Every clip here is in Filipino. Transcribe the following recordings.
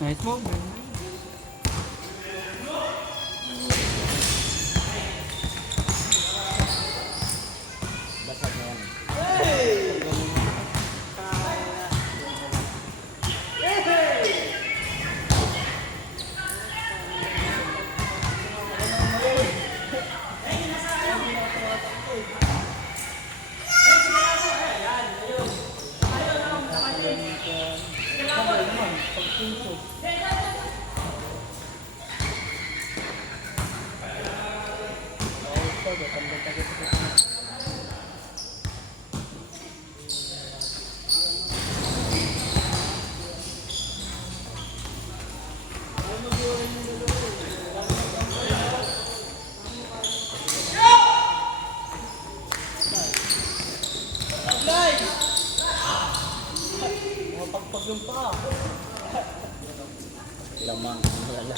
Nice move, man. Basag na yan. Pagpag yung pa. Lamang, wala.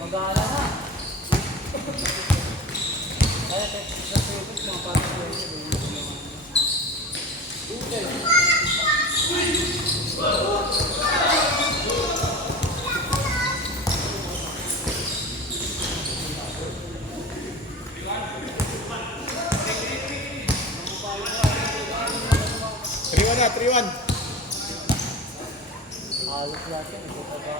Mag-aala na. Kaya sa service mga pasok Na, 3-1. halos lahat yan. Ito pa ba?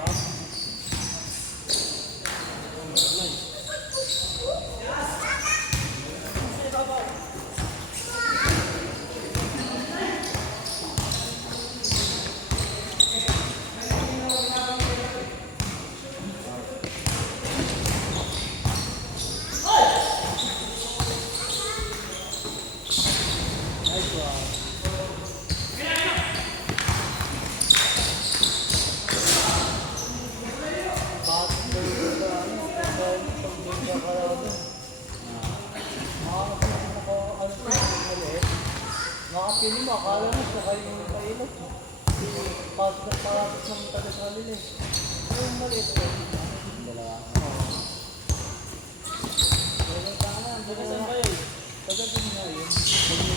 Nice one. Nakapili mo, akala mo siya kayo yung pailot. Pasok ng taga sa halil eh. Yung maliit eh. Dalawa. Walang tangan. Taga saan kayo? Taga din nga yun. Sabi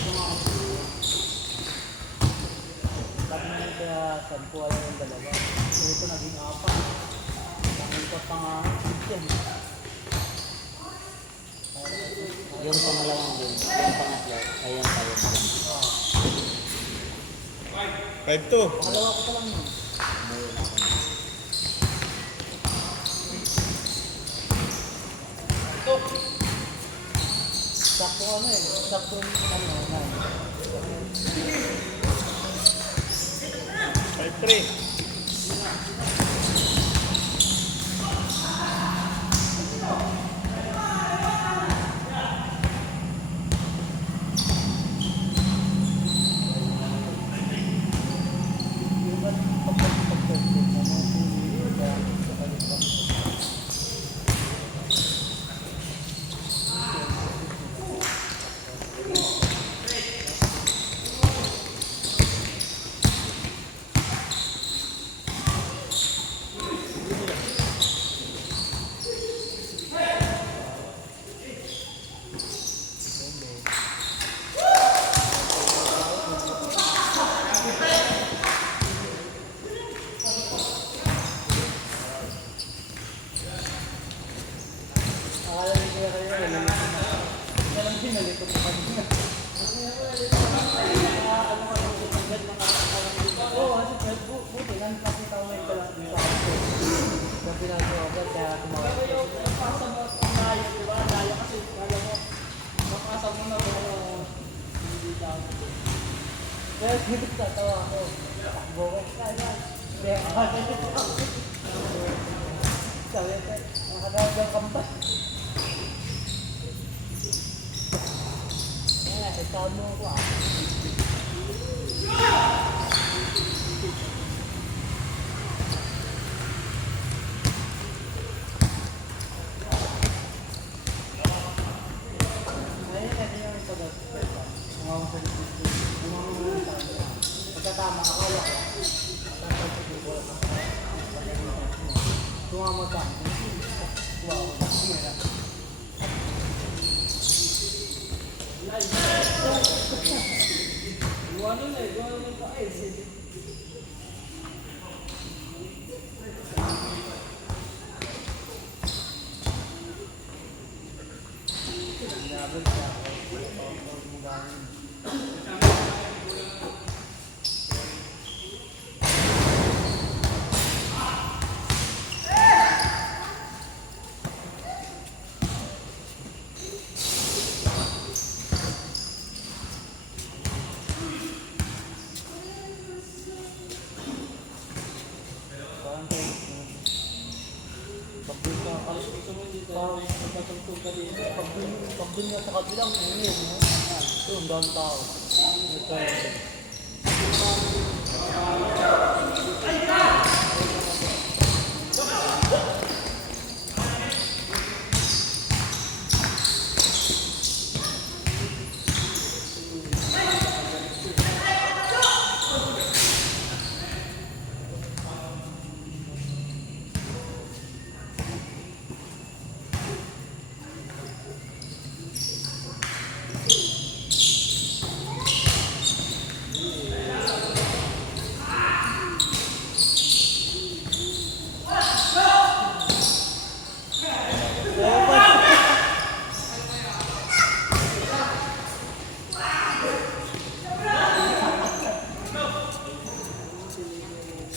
naman kaya 10 alam yung dalawa. Ito naging 4. Tangin ka pa nga. Yan. Yung pangalawang game, yung pangatlo, ayun tayo. 5-2. Pangalawa ko pa lang yun. Umuwi na ako. Sakto ano eh. Sakto ano. 5-3. Akala niyo kaya kayo. Kaya lang sinalito ko kanina. Oo, kasi buti lang kasi tawag ka lang dito. Yung pinagawa ko kaya tumawag. Pero yung pasa mo ang layo, di ba? Layo kasi alam mo, mapasa mo na hindi lang. Kaya sinipit ka, tawa ako. Takbo ko. Hindi, sabi ko, makagagang kampas. Tamo ko ah. Ayun kasi yung sagot. Pagkatama ako, wala. Tumama ka. Wow. Gawa nun eh, gawa nun pa eh. Laban siya. Parang nagkatugtog ka dito. Pag niya sa kabilang, ulit. Ito, ang dami tao.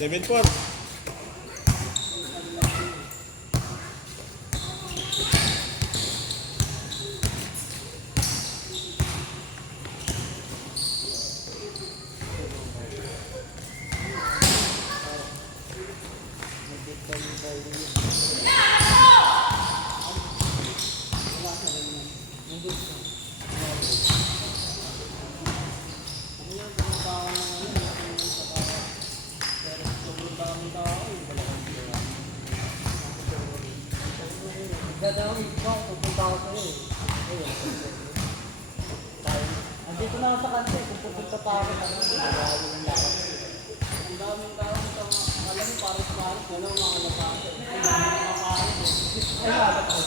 Seven four. Dadawang ikaw, pupunta ako sa'yo eh. Ayun. Andito na ako sa kanto eh, kung pupunta pa ako sa kanto. Ang daming tao sa mga, alam mo, pares-pares, gano'n mga lapate. Mga pares eh. Ay, labat ko.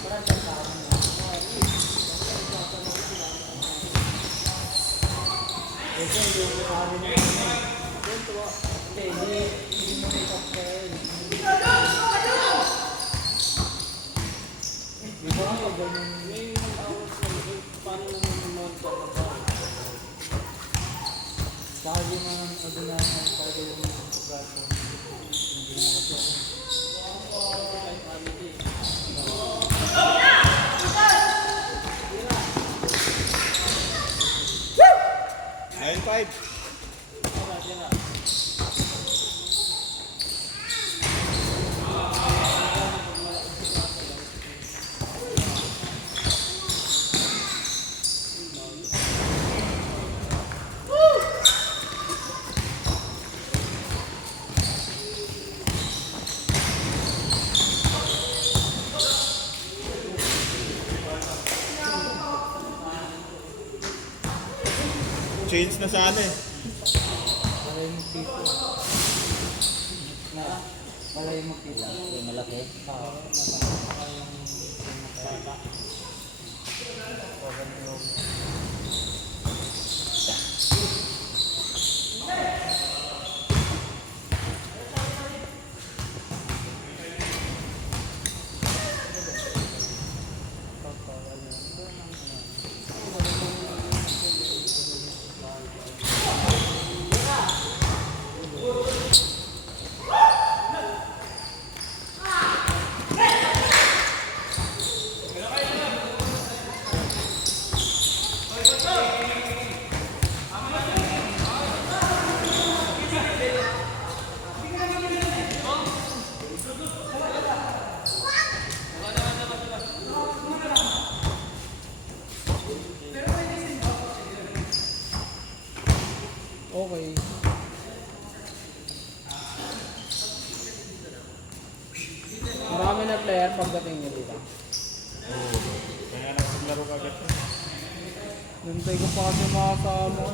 Parang dyan sa akin na. Ito yung sabi niya. Ito, hindi mo make-up ka rin. Diba ako ganun? May hours na paano naman naman ka ba? Sabi mo ng adunan ng pwede yung ugat mo. Hindi mo kasi ako. Kahit ano din. 9-5. Tira. Change na sana eh. Malay mo pito. Malay mo pito. Yung malaki. Okay. Marami na player pagdating niyo dito. Kaya naglaro ka agad. Nantay ko pa kasi makasama.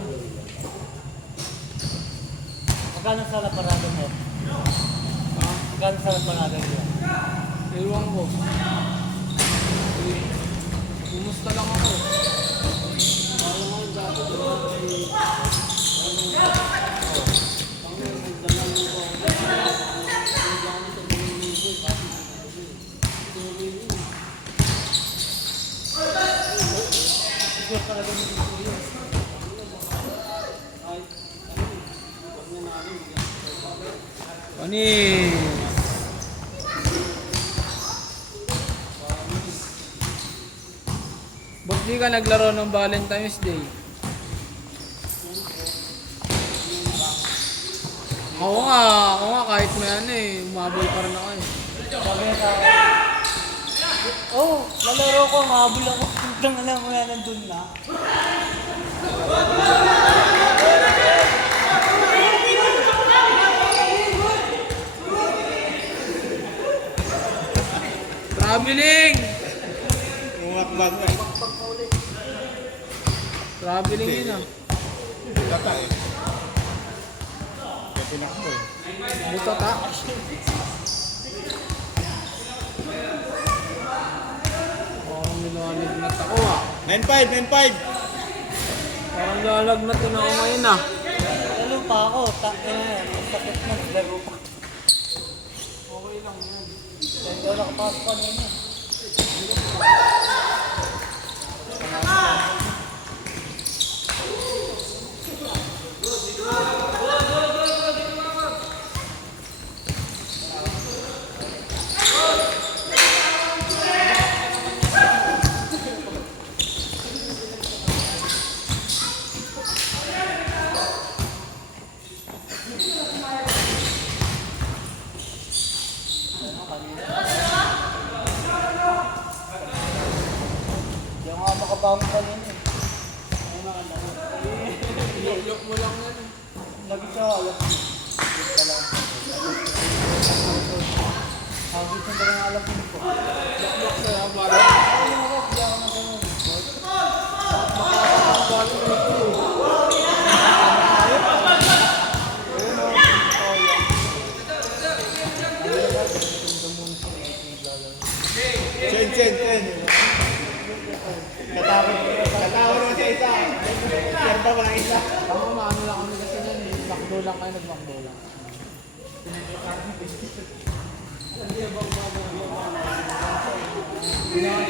Magkano sa laparado mo? Magkano sa laparado mo? Iwan ko. Kumusta lang ako. Ani. Ba't di ka naglaro ng Valentine's Day? Ako nga kahit may ano eh, umabol pa rin ako eh. Sabi niya sa akin, lalaro ko, mahabol ako. Putang alam mo yan, nandun na. Traveling! Umakbang na. Traveling yun ah. Tata eh. Kaya pinakbo eh. Butata. Parang nilalagnat ako ah. 9-5, 9-5. Parang nilalagnat na ako ngayon ah. Lalo pa ako, sakit na, laro pa. Okay lang yan. Hindi ako nakapasok pa niya. Hindi ako nga makabangon kanina eh. Yok mo lang yan eh. Lagi siya, alam. Hagis na talagang alam ko. Yok sa'yo ah, para. Ay, ako, hindi ako na ganun. Makakapagpapalo na ito eh. Chen. Katawar mo sa isa. Serba mo ng isa. Tama, maano lang kami kasi yan. Makdo lang kayo, nagmakdo lang.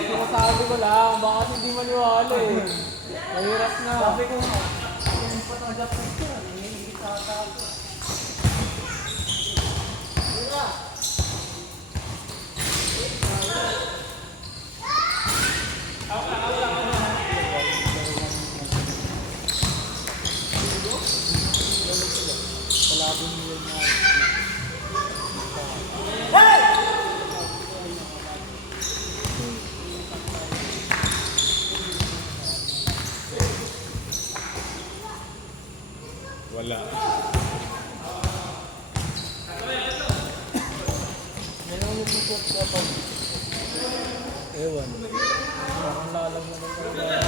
Sinasabi ko lang, baka hindi maniwala eh. Mahirap na. Sabi ko nga, yung patagap ko siya, hindi sa tao. Wala. Yan ang yung pipot ko pa. Ewan. Parang lalag na lang talaga.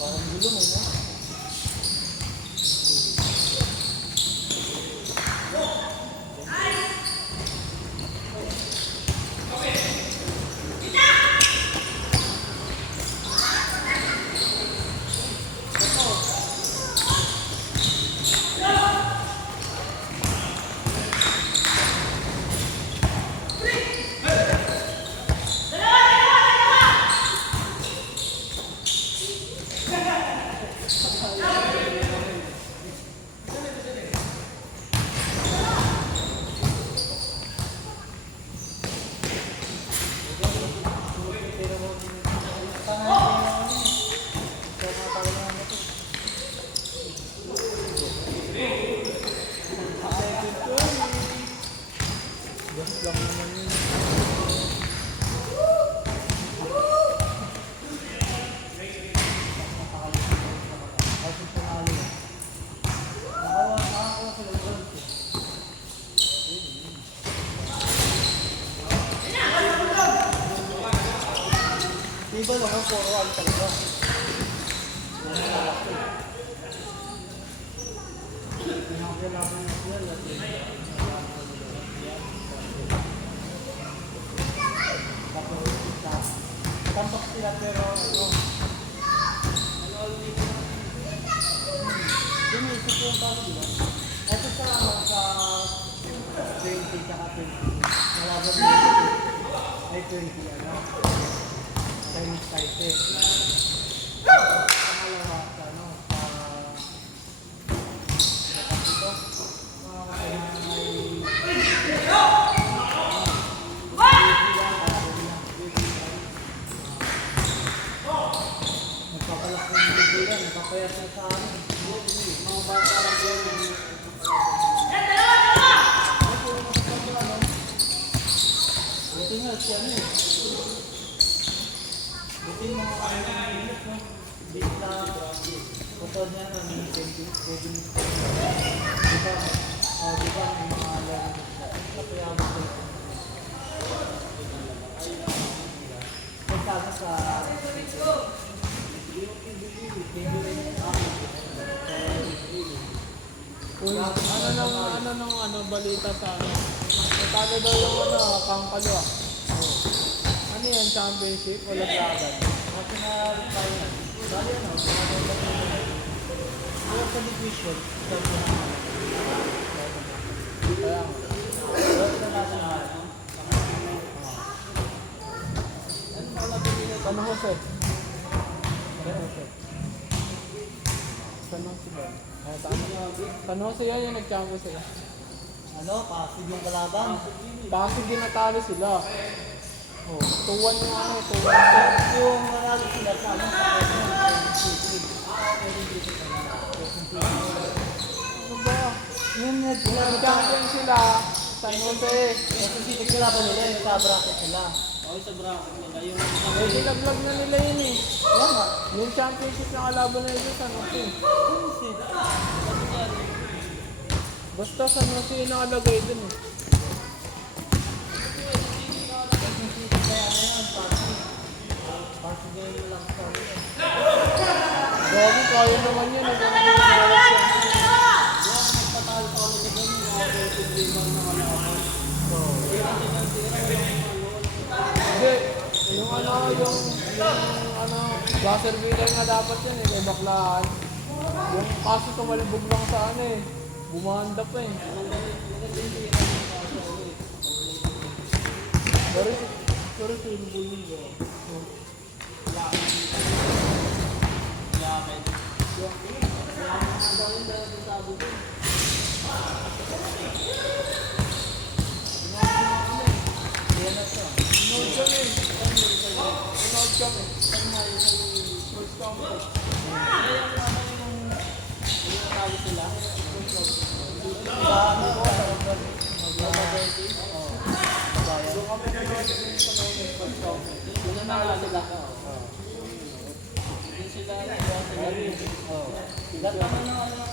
Parang gulong eh, no? Iba naman, 4-1 talaga. Tampak sila pero ano, Dumisip yung tawag diba? Ito sa ano, sa 20 tsaka 20. Nalaban mo ay 20 ano. Chinese Taipei. Pangalawa sa ano, nagpapalak ng bibilan, nagpapayat na sa amin. Mga bata lang yun. Buti nga siya ano eh. Buti mga minutes no. Di na putod niya naman yung 20 minutes. Diba? Diba may mga laro na napayaman ko. Nagkasa sa Uy, ano balita sa ano? Natalo daw yung Pampalo ah. Ano yan, championship o labagan? national final. Bali ano, mga sa division. Kaya nga. Sa national. San Jose. San Jose ba? San Jose yan yung nag-champion sila. Ano, Pasig yung kalaban. Pasig din natalo sila. Oh, 2-1 yung ano, 2-1. Yung marami sila sa ano, sa Ano ba? yung Nag-champion sila, San Jose. yung sitig kalaban nila, yung sa bracket sila. Eh, dinaglag na nila yun eh. Kaya nga. Yung championship na kalaban na yun, San Jose. Basta San Jose yung nakalagay dun eh. Kaya ano yun, Pasig yung lang sa ano. Grabe, kaya naman yun. Nagkakaroon Hindi, yung blaster beater nga dapat yan eh, kay baklaan. Yung kaso tumalbog lang sa ano eh, bumanda pa eh. Pero sinubol yun ba? Sunod kami. Sunod kami. First conference. Doon kami nag-order sa mga first conference. Doon na nala sila. Lahat naman ng ano,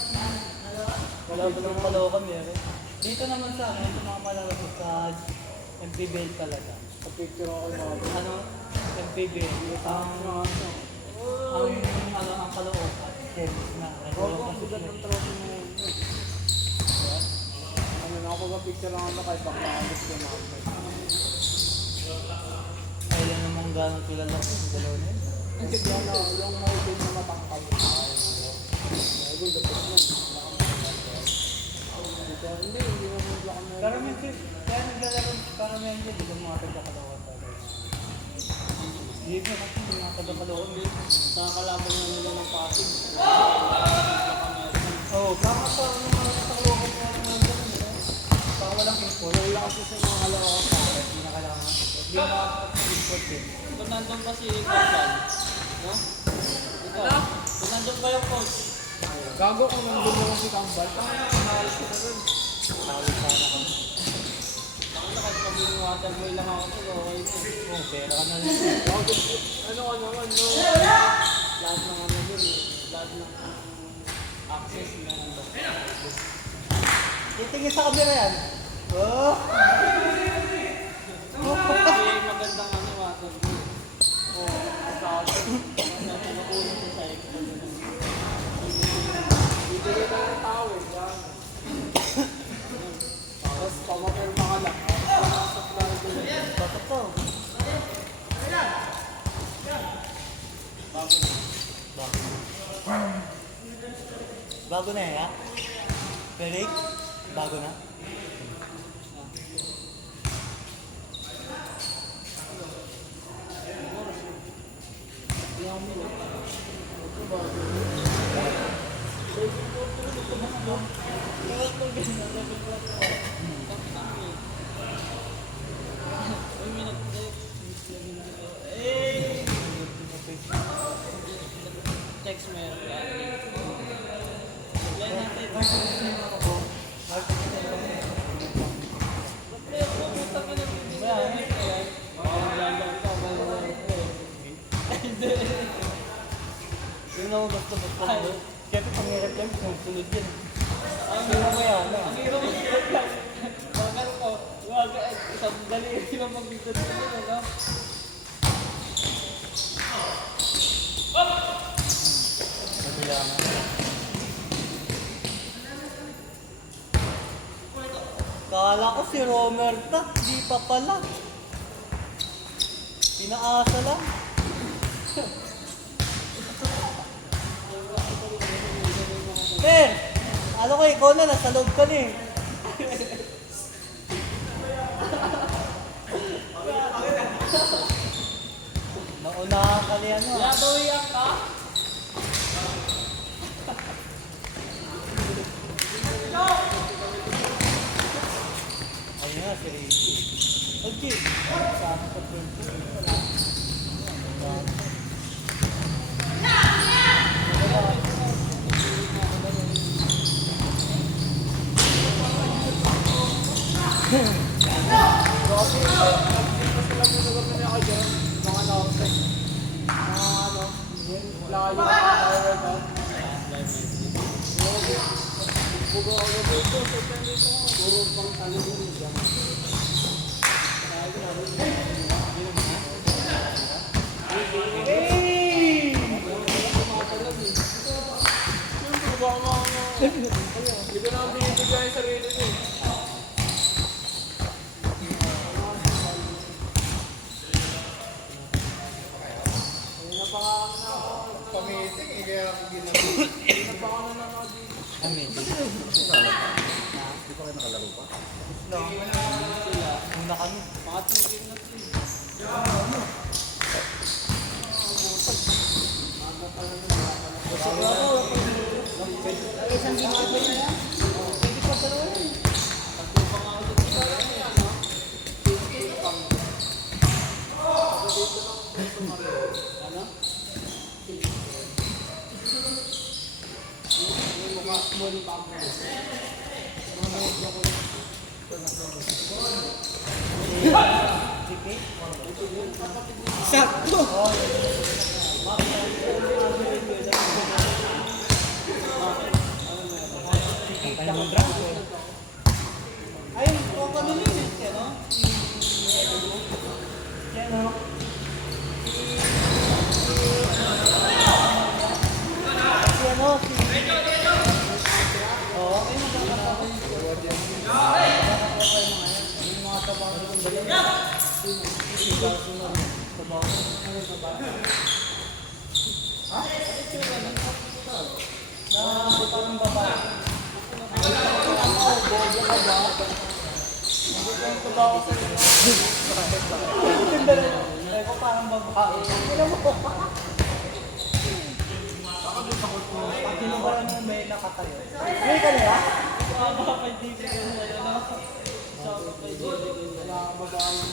wala ba nang palaw kami eh. Dito naman sa ano, sa mga malalaki sa MPBL talaga. Picture ako ng mga Ano, MPBL, ang kaloob at service na. Huwag ang bigat ng trophy mo yun. Ano, nakapag-picture lang ako kay baklaan ko na ako. Kaya namang gano'ng kilala ko sa dalawa na yun. Kasi yan na, yung mountain na matangkal. Mayroon dapat mo. Hindi mo mula kami. Karamihan siya, kaya naglalaro, karamihan siya, di ba mga taga-kalawa talaga. Hindi ko kasi mga taga-kalawa. Sa kalaban na nila ng Pasig. Oo, baka pa ano mga taga-kalawa ko mga naman ganun. Baka walang import. Wala kasi sa mga kalawa ko. Hindi na kailangan. Hindi na import din. Kung nandun pa si Coach, no? Ikaw, kung nandun pa yung coach, Gago kung nandun naman si Kambal. Tangin na, mahalis ko na rin. Tawag sana kami. baka na kahit kami yung waterboy lang ako to, okay na. Oo, pera ka na lang. Ano ka naman, no? Lahat ng ano dun, lahat ng access na nandun. Titingin sa kamera yan. Oh! Kasi magandang ano, waterboy. Oh, Bago na ya? Felix? Bago na? Text mo yan. Apply natin. Apply ako, pumunta ka ng bibigyan. Yung ako basta-basta mo. Siyempre pangyarap lang kung sunod yan. Sino mo yan? Ang hirap mo lang. Bakit ko, wag, isang dali lang magbigyan nila, no? Kala ko si Romer na, di pa pala. Pinaasa lang. Per, ano ko ikaw na, nasa loob ka na eh. Naunahan ka niya ano. Yabawiyak ka? Ayun nga, si Ricky. Okay. Sa akin sa 20. Hindi ko naman binibigyan yung sarili niya. Pamiting eh, kaya ako ginagawa. Amazing. Di pa kayo nakalaro pa? No. Una kami. Pangatlong game na ito. Sakto! Ay, kung ano yun, ano? Yan, no? Si ano, si... Oo, ay magkakatawa yung yung mga tabang ng dalawa. Ha? Na parang babae. Ko parang babae. Pag kinubaran mo may nakatayo. May ka nila? Kay DJ ko na yun, no? Sabi kay DJ ko na babae.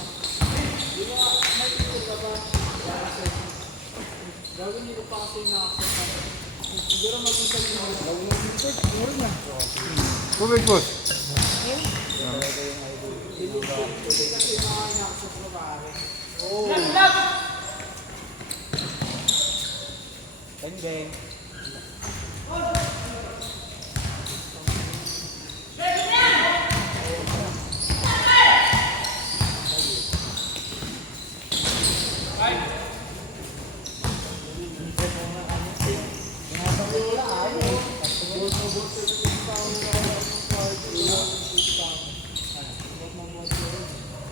Di ba, may picture ka ba? Gawin niyo pa kasi na-accept. Siguro mag-isa niyo. Bumig boss. Hindi kasi mga na-accept na pare. Bang bang.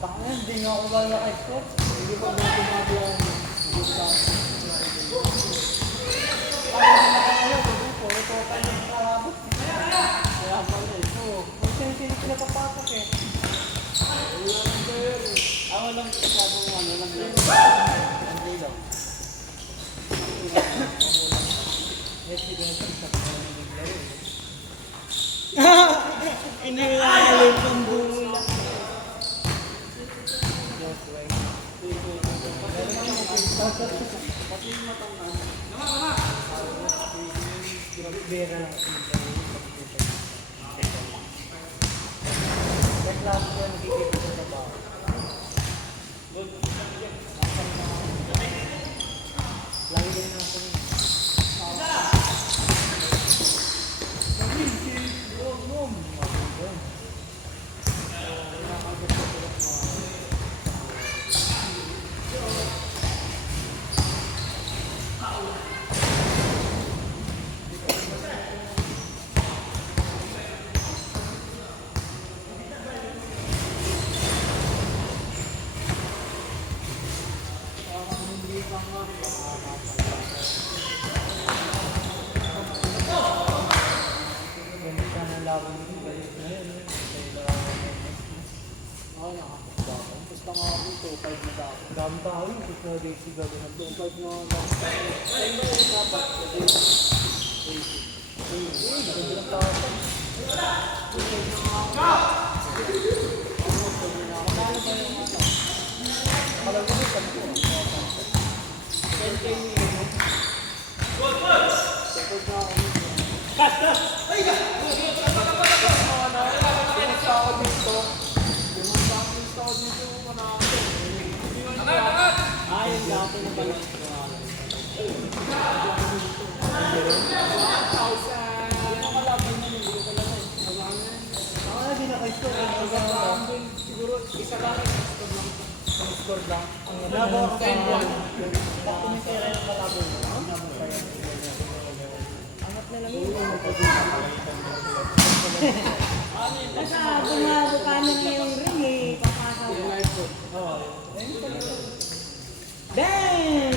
Tangan, hindi nga ako lalaki ko. Hindi pa ba gumagawa ng pinapapasok eh. Walang masyadong ano lang yan. Hindi lang. Messi ko na sa Inalalip ang bula. Bera lang. Kahit last ko nakikita sa trabaho. Lagi din ako. Ganun siya ng laban dito. Balik na yun. Ay, nakakasama. Basta nga ako, 2-5 na dapat. Dami tao yun. Kasi na-race gabi na doon. 2-5 na dapat. Saan ba yung dapat? Gabi ng tao. Magkano ba yung ano? Alam ko sa ko. 10K minimum. Support na ako nito. Pinagpa ako dito. Pinagpa ako dito. Yung dati na pala. Yung kalaban niya, hindi ko pala Hindi na kayo score. siguro isa lang. Ang score lang. Ang Nabo ako 10-1. Bakit may pera yung kalaban mo? Angat na lang yun. Basta gumagawa ka ng iyong ring eh, papasok. Oo. Bang!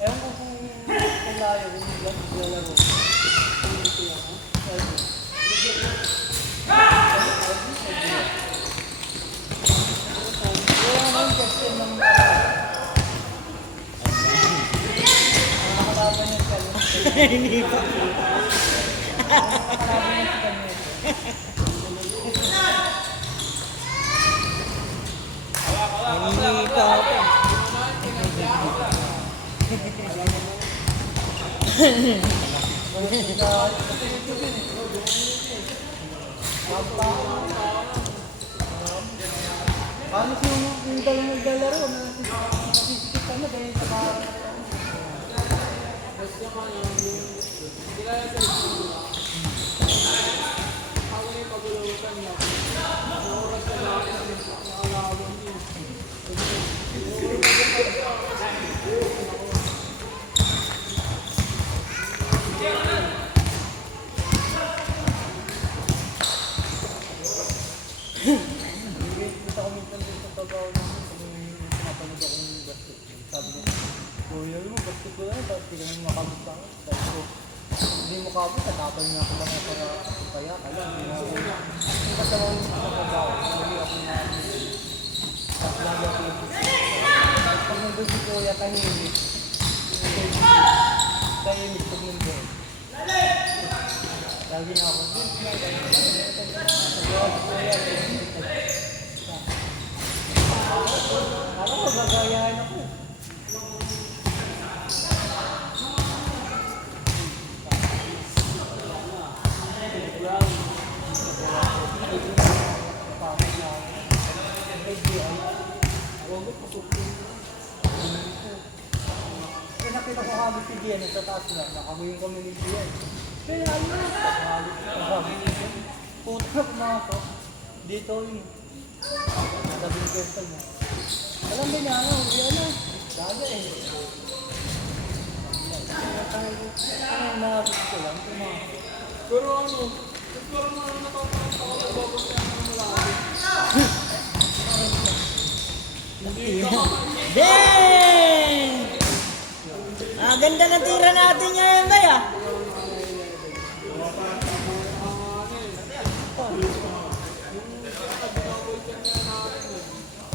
Ewan ko kung layo kung naglalaro. Kaya naman kasi ng nakalaban niya siya. Hindi pa. Nakalaban niya si Kanye. Hindi pa ako. Paano yung dalawa naglalaro na nasisikip ka na dahil sa mga Basta ka na yung sila yung sa isip. Ako na yung pagulawatan niya. Sa oras na lang nakalaban niya. Kita ko minsan din sa trabaho namin kung pinapanood ako ng basketball. Sabi ko, Kuya, mo basketball na, tapos hindi ka naman makabot sa akin. Sabi ko, hindi mo kabot, tatapal niya ako mga para kaya. Alam, hindi na ako. Yung kasama ko sa trabaho, lagi ako na tapos lagi ako pag nandun si Kuya, tahimik. Tahimik pag nandun. Lagi na ako. Ako, magagayahin ako. Kaya nakita ko kami si Gian, sa taas na, nakamuyin kami ni Gian. Kaya ano, nakamuyin si Gian. Puta, pumasok. Dito yun. Sabi ni Kirsten mo. Alam ba niya, ano, sabi eh. Ano, nakakit ko lang, pumasok. Pero ano, siguro mga nakakaroon ako ng babos na ng malaki. Bang! Maganda na tira natin ngayon ba ya?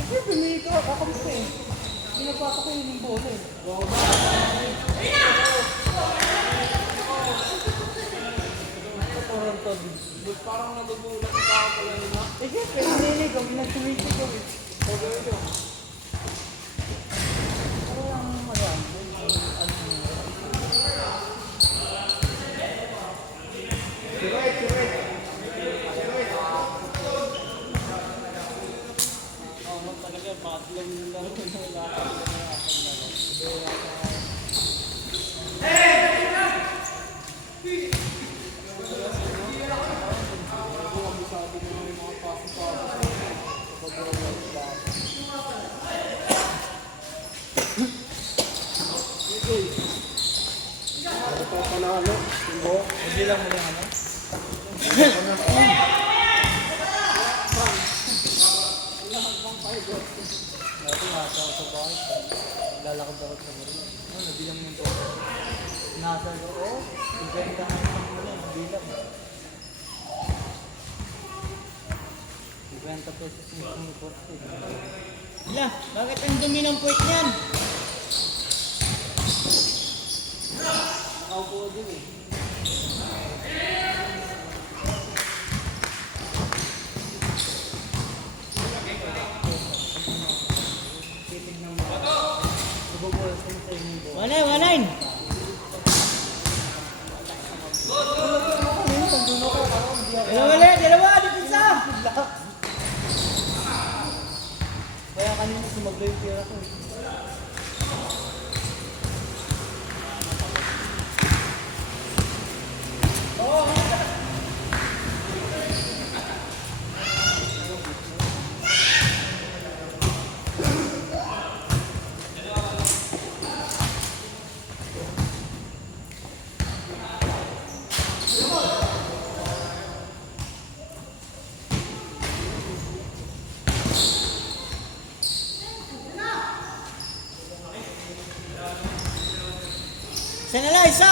Eh, pili ka, kakamusta eh. Pinapasok ko yung bola eh. Toronto din. Ba't parang nagugulat ka pala na? Eh, siyempre, hindi kami nag-tumitig kami. Okay yun. Ano lang, ano, Talaga, patlong lang. hindi lang mo yung ano. Dati nga sa bahay, lalakad ako sa marina. Ano, nabilang mo yung bola. Nasa loob, ibentahan ng muna, nabilang. 50 pesos yung kurso. Hala, bakit ang dumi ng puwet niyan? Nakaupo din eh. Nabubuhay ko sa inyo yung bola. Wanain! Dalawa! Dito isa! Kaya kanina sumagay yung pera ko. Isa na lang, isa!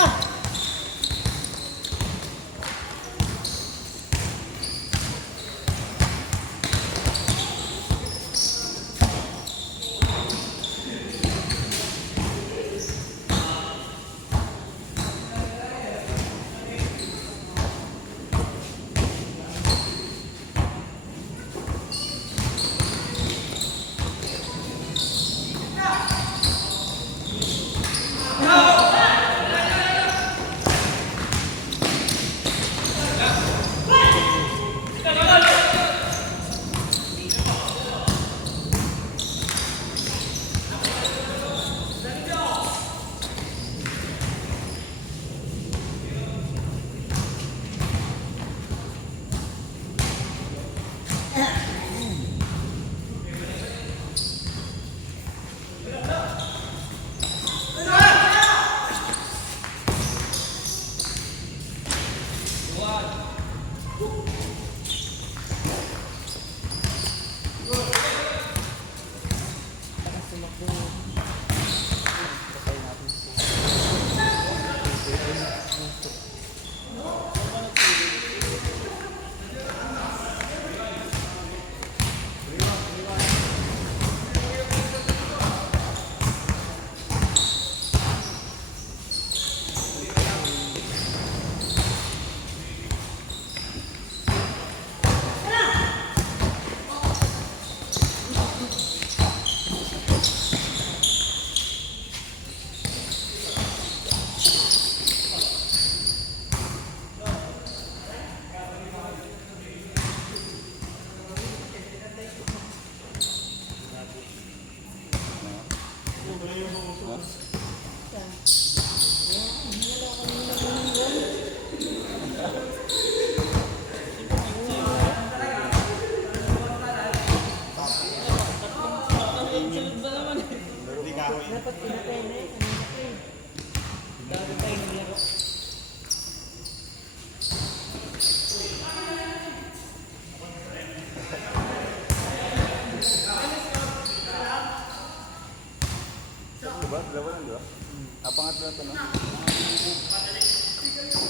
Pangatlo na to, no?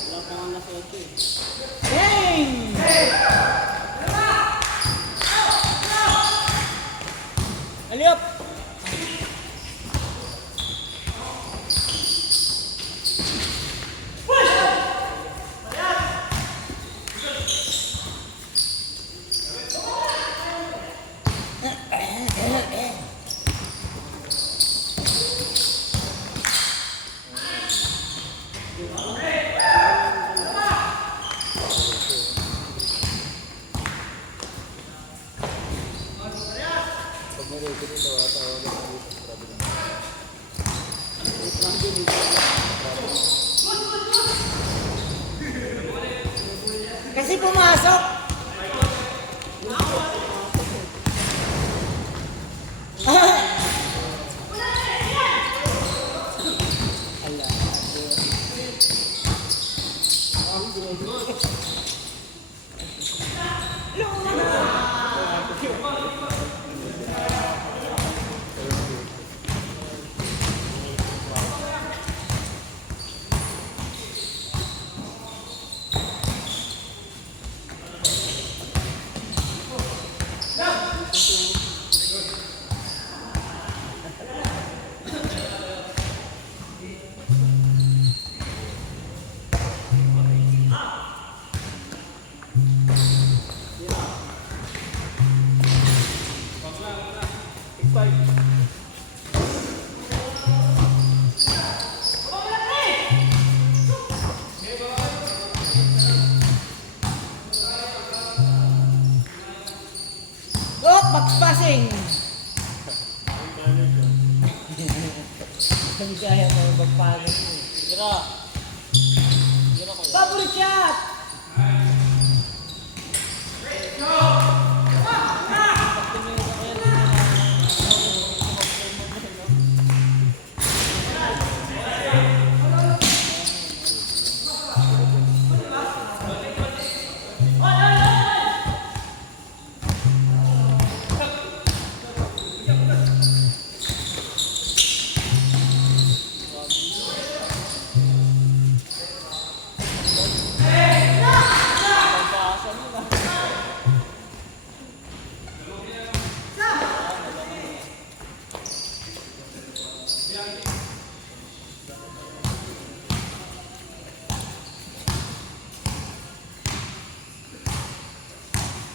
Wala pa nga nasa 8 eh. Game! Aliop! Pag may record ito, tawagan ko dito. Grabe naman. Kasi pumasok. Oh, backpassing. Hindi kaya mo backpassing. Tira! Tira ko yun. Favorite shot.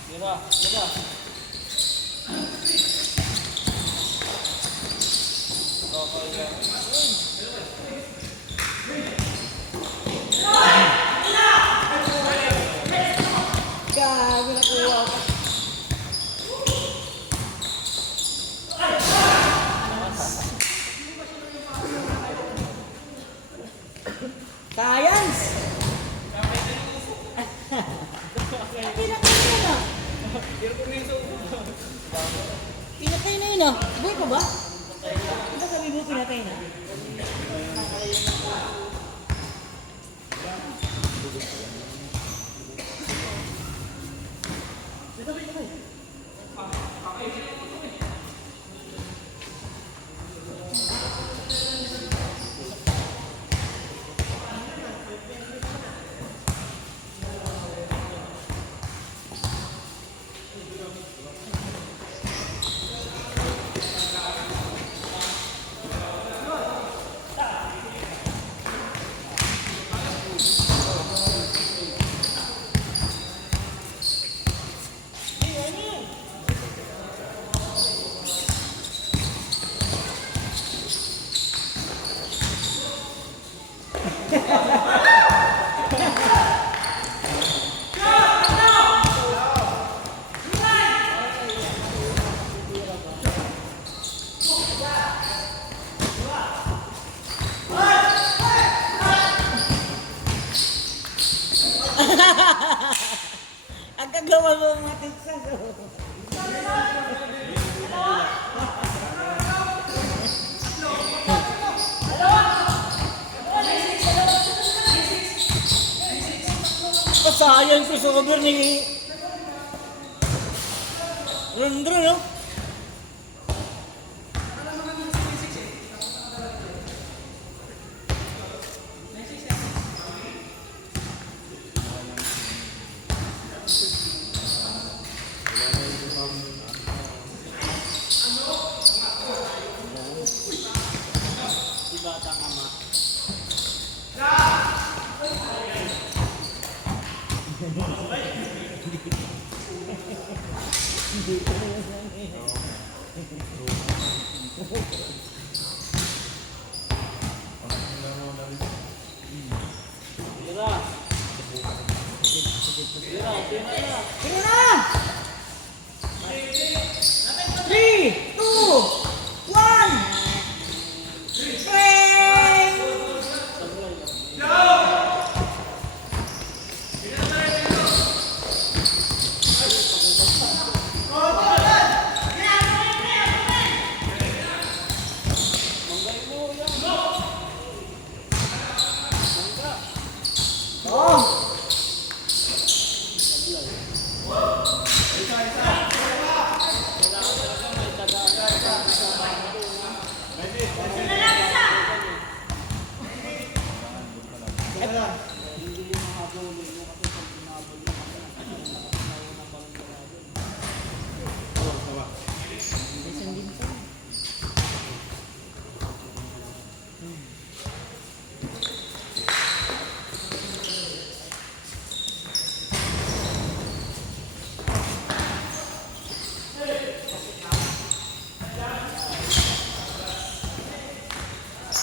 Tira! Tira! Gago na kuha ko. Science! Pinatay na yun ah. Pinatay na yun ah. Buhay pa ba? Ano sabi mo pinatay na? Ang kagawa mo mga Texas. Sayang ko sa cover ni Rondro, no? Si Batang Ama. Tira. Tira, tira. Sige na! 3, 2, 1! Bang! Oh!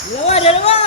Dalawa, dalawa!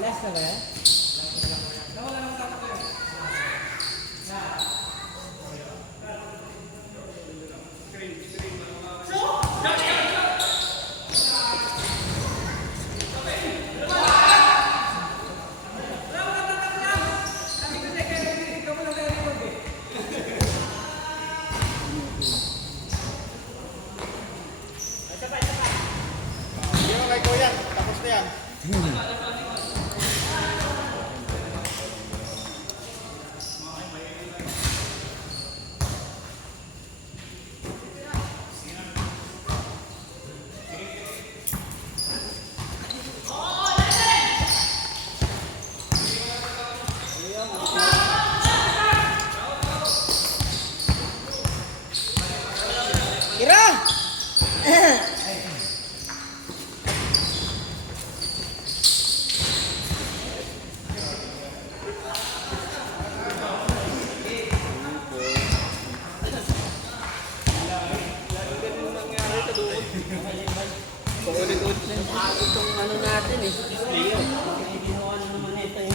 Last na ba yan? Kira! Paulit-ulit na itong ano natin eh.